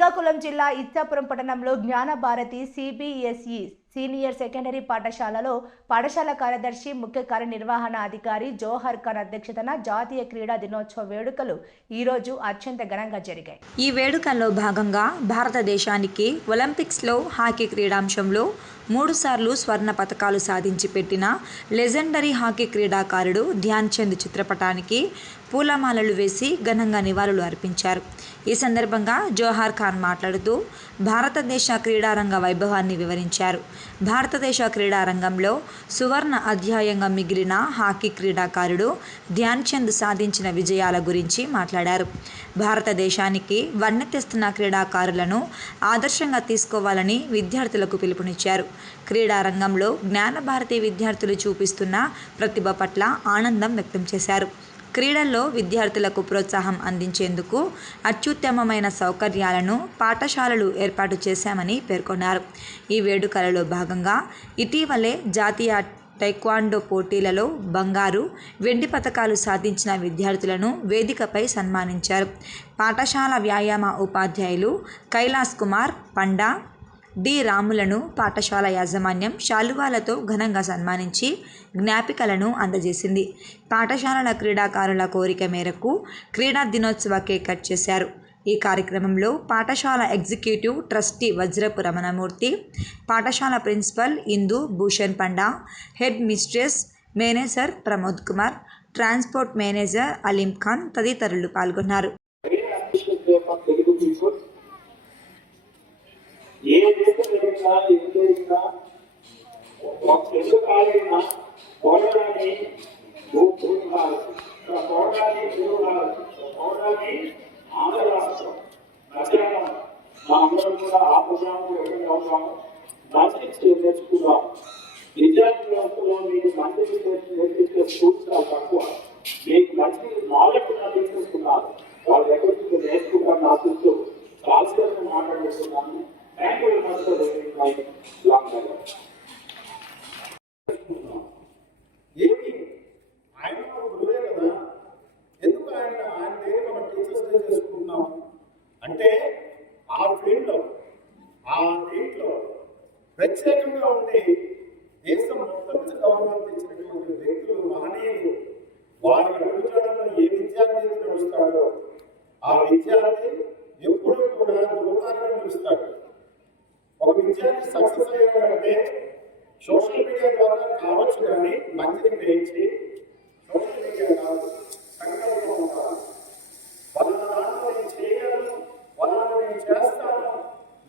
శ్రీకాకుళం జిల్లా ఇచ్చాపురం పట్టణంలో Gnanabharathi CBSE senior secondary పాఠశాలలో పాఠశాల కార్యదర్శి ముఖ్య కార్యనిర్వహణ అధికారి జోహర్ ఖాన్ అధ్యక్షతన జాతీయ క్రీడా దినోత్సవ వేడుకలు ఈరోజు అత్యంత ఘనంగా జరిగాయి. ఈ వేడుకల్లో భాగంగా భారతదేశానికి ఒలింపిక్స్లో హాకీ క్రీడాంశంలో 3 సార్లు స్వర్ణ పతకాలు సాధించి పెట్టిన లెజెండరీ హాకీ క్రీడాకారుడు ధ్యాన్ చంద్ చిత్రపటానికి పూలమాలలు వేసి ఘనంగా నివాళులు అర్పించారు. ఈ సందర్భంగా జోహర్ ఖాన్ మాట్లాడుతూ భారతదేశ క్రీడారంగ వైభవాన్ని వివరించారు. భారతదేశ క్రీడారంగంలో సువర్ణ అధ్యాయంగా మిగిలిన హాకీ క్రీడాకారుడు ధ్యాన్ చంద్ సాధించిన విజయాల గురించి మాట్లాడారు. భారతదేశానికి వన్నె తెస్తున్న క్రీడాకారులను ఆదర్శంగా తీసుకోవాలని విద్యార్థులకు పిలుపునిచ్చారు. క్రీడారంగంలో జ్ఞానభారతి విద్యార్థులు చూపిస్తున్న ప్రతిభ పట్ల ఆనందం వ్యక్తం చేశారు. క్రీడల్లో విద్యార్థులకు ప్రోత్సాహం అందించేందుకు అత్యుత్తమమైన సౌకర్యాలను పాఠశాలలు ఏర్పాటు చేశామని పేర్కొన్నారు. ఈ వేడుకలలో భాగంగా ఇటీవలే జాతీయ టైక్వాండో పోటీలలో బంగారు, వెండి పతకాలు సాధించిన విద్యార్థులను వేదికపై సన్మానించారు. పాఠశాల వ్యాయామ ఉపాధ్యాయులు కైలాస్ కుమార్, పండా, డి రాములను పాఠశాల యాజమాన్యం శాలువాలతో ఘనంగా సన్మానించి జ్ఞాపికలను అందజేసింది. పాఠశాలల క్రీడాకారుల కోరిక మేరకు క్రీడా దినోత్సవ కేక్ కట్ చేశారు. ఈ కార్యక్రమంలో పాఠశాల ఎగ్జిక్యూటివ్ ట్రస్టీ వజ్రపు రమణమూర్తి, పాఠశాల principal Indu Bhushan Panda, headmistress, manager Pramod Kumar, transport manager Aleem Khan తదితరులు పాల్గొన్నారు. ఏ దేశం జరిగినా ఏం జరిగినా ఎందుకాలైనా పోరాడాన్ని పోరాడాన్ని ఆంధ్ర రాష్ట్రం నచ్చడం మా అందరం కూడా ఆ ప్రోగ్రాంకు ఎక్కడ అవుతాము దాన్ని నేర్చుకుందాం. విద్యార్థి వ్యవస్థలో మీకు మంచి నేర్పించే స్కూల్స్ చాలా తక్కువ. మీకు మంచి నాలెడ్జ్ నేర్చుకున్నారు. వాళ్ళ దగ్గర నుంచి నేర్చుకుంటాను ఆశిస్తూ కాల్సిగా మాట్లాడుతున్నాను. Thank you very much for ఏమి ఆయన గురువే కదా, ఎందుకు ఆయన పేరు మనం టీచర్స్ డే చేసుకుంటున్నాం అంటే ఆ ఫీల్డ్లో దీంట్లో ప్రత్యేకంగా ఉండి దేశం మొత్తం మీద గౌరవం తెచ్చినటువంటి వ్యక్తులు, మహనీయులు, వారి అడుగుజాడల్లో ఏ విద్యార్థి నడుస్తాడో ఆ విద్యార్థి ఎప్పుడూ కూడా దూరంగా నిలుస్తాడు. ఒక విద్యార్థి సక్సెస్ అయ్యాడంటే సోషల్ మీడియా ద్వారా కావచ్చు, కానీ మంచిని గ్రహించి సోషల్ మీడియా కాదు సంకల్పం ఉండాలి. వాళ్ళ దాంట్లో నేను చేయగలను, వాళ్ళని నేను చేస్తాను,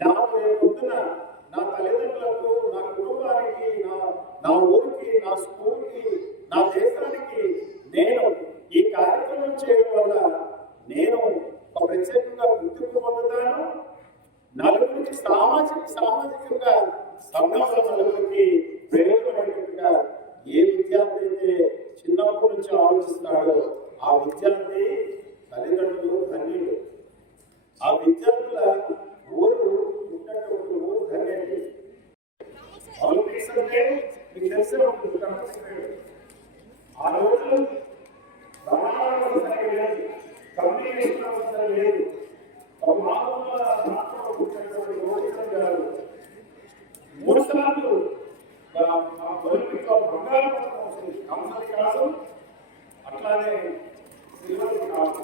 నాకు పొద్దున నా తల్లిదండ్రులకు, నా కుటుంబానికి, నా ఊరికి, నా స్కూల్కి, నా దేశానికి నేను ఈ కార్యక్రమం చేయడం వల్ల నేను ఒక ప్రత్యేకంగా గుర్తింపు పొందుతాను. నలుగురికి సామాజికంగా సమాజంలో నలుగురికి ప్రయోజనమైనట్టుగా ఏ విద్యార్థి అయితే చిన్నప్పటి నుంచి ఆలోచిస్తాడో ఆ విద్యార్థి తల్లిదండ్రులు ధన్యులు. ఆ విద్యార్థుల ఊరు ఉన్నటువంటి ఊరు ధన్యులు. ఒలింపిక్స్ అంటే మీకు తెలిసే ఉంటుంది. ఆ రోజు ప్రమాణాలు అవసరం లేదు, కమ్యూనికేషన్ అవసరం లేదు. ఒక మామూలుగా మూడు సార్లు ఒలింపిక్ లో బంగారు పథకం వచ్చింది. కంపల్సరీ కాదు, అట్లానే సిల్వర్ కాదు,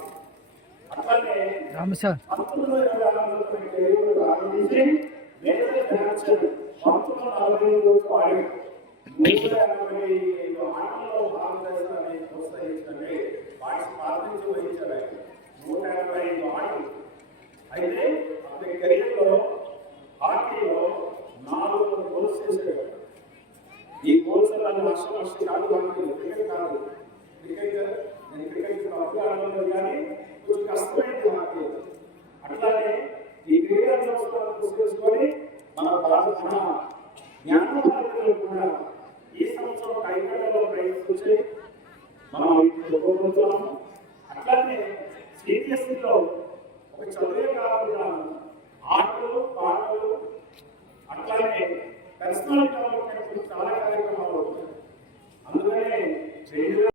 అట్లానే 1926 ఆరంభించి మేజర్ ధ్యాన్ చంద్ 1945 ఆడాడు. 185 ఆటల్లో భారతదేశాన్ని ప్రోత్సహించండి వాటిని ప్రార్థించి వహించారు. 185 ఆటలు. అయితే అతని కెరీర్లో హాకీలో 4 గోల్స్ చేశాడు. ఈ గోల్స్ అన్ని వర్షం కాదు, క్రికెట్ కాదు. నేను క్రికెట్ తప్పుగా అనలేదు, కానీ కొంచెం కష్టమైంది హాకీ. అట్లానే ఈ క్రీడా సంస్థలను తీసుకొని మన జ్ఞానభారతిలో కూడా ఈ సంవత్సరం టైంలో ప్రయత్నించి మనం పొందుతున్నాము. అట్లానే సిబిఎస్ఈలో ఒక చదువే కాకుండా ఆటలు, పాటలు, అట్లానే పర్సనల్ డెవలప్మెంట్ చాలా కార్యక్రమాలు. అందుకనే